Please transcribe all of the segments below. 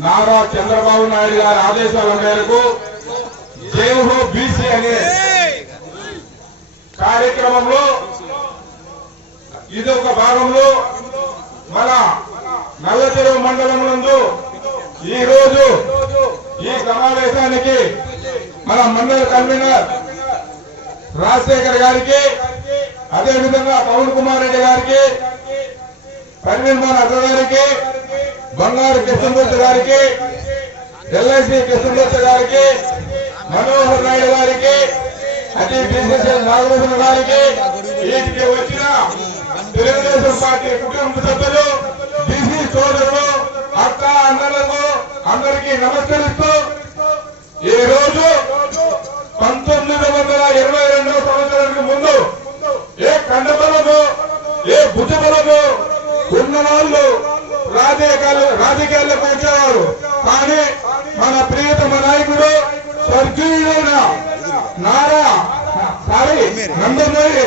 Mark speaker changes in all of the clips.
Speaker 1: నారా చంద్రబాబు నాయుడు గారి ఆదేశాల మేరకు దేవుడు బీసీ అనే కార్యక్రమంలో ఇది ఒక భాగంలో మన నల్లచెరువు మండలం నందు ఈ రోజు ఈ సమావేశానికి మన మండల కన్వీనర్ రాజశేఖర్ గారికి అదే విధంగా పవన్ కుమార్ రెడ్డి గారికి పర్వీన్ అడ్డ గారికి బంగారు కృష్ణమూర్తి గారికి ఎల్ఐసి కృష్ణమూర్తి గారికి మనోహర్ నాయుడు గారికి అదే బీసీసీఎల్ నాగభూషణ గారికి వీటికి వచ్చిన తెలుగుదేశం పార్టీ కుటుంబ సభ్యులు బీసీ సోదరులు అక్క అన్నలకు అందరికీ నమస్కరిస్తూ ఈ రోజు పంతొమ్మిది వందల ఇరవై రెండవ సంవత్సరానికి ముందు ఏ కండబలము ఏ భుజబలము ఉన్న వాళ్ళు రాజకీయాలు రాజకీయాల్లోకి వచ్చేవారు కానీ మన ప్రియతమ నాయకుడు స్వర్గీయుడైన నారా సారీ నందమూరి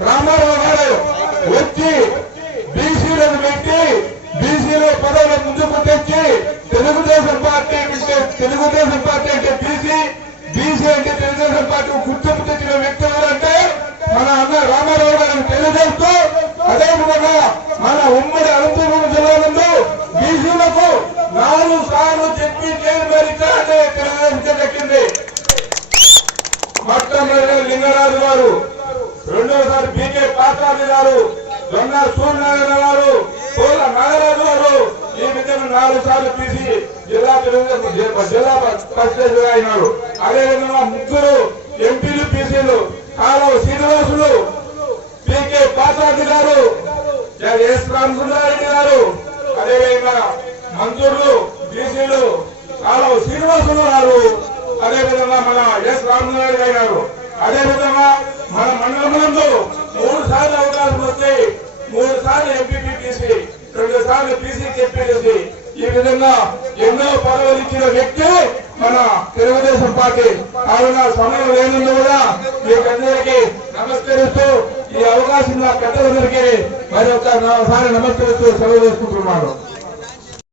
Speaker 1: రామారావు గారు వచ్చి గారు లింగరాజు గారు రెండోసారి బీకే పాత్రాది గారు దొంగ సూర్యనారాయణ గారు కోల నాగరాజు గారు ఈ విధంగా నాలుగు సార్లు తీసి జిల్లా జిల్లా ప్రెసిడెంట్గా అయినారు అదేవిధంగా ముగ్గురు ఎంపీలు పీసీలు కాలువ శ్రీనివాసులు పీకే పాత్రాది గారు ఎస్ రామసుందరారెడ్డి గారు అదేవిధంగా మంత్రులు బీసీలు కాలువ శ్రీనివాసులు గారు అదేవిధంగా మన ఎస్ రామనాయుడు గారు. అదేవిధంగా మన మండలంలో మూడు సార్లు అవకాశం వస్తే మూడు సార్లు ఎంపీపీ తీసి రెండు సార్లు పీసీ చెప్పేసి ఈ విధంగా ఎన్నో పదవులు ఇచ్చిన వ్యక్తి మన తెలుగుదేశం పార్టీ. ఆయన సమయం లేనందు కూడా మీకందరికీ నమస్కరిస్తూ ఈ అవకాశం నా పెద్దలందరికీ మరి ఒకసారి నమస్కరిస్తూ సెలవు చేసుకుంటున్నాను.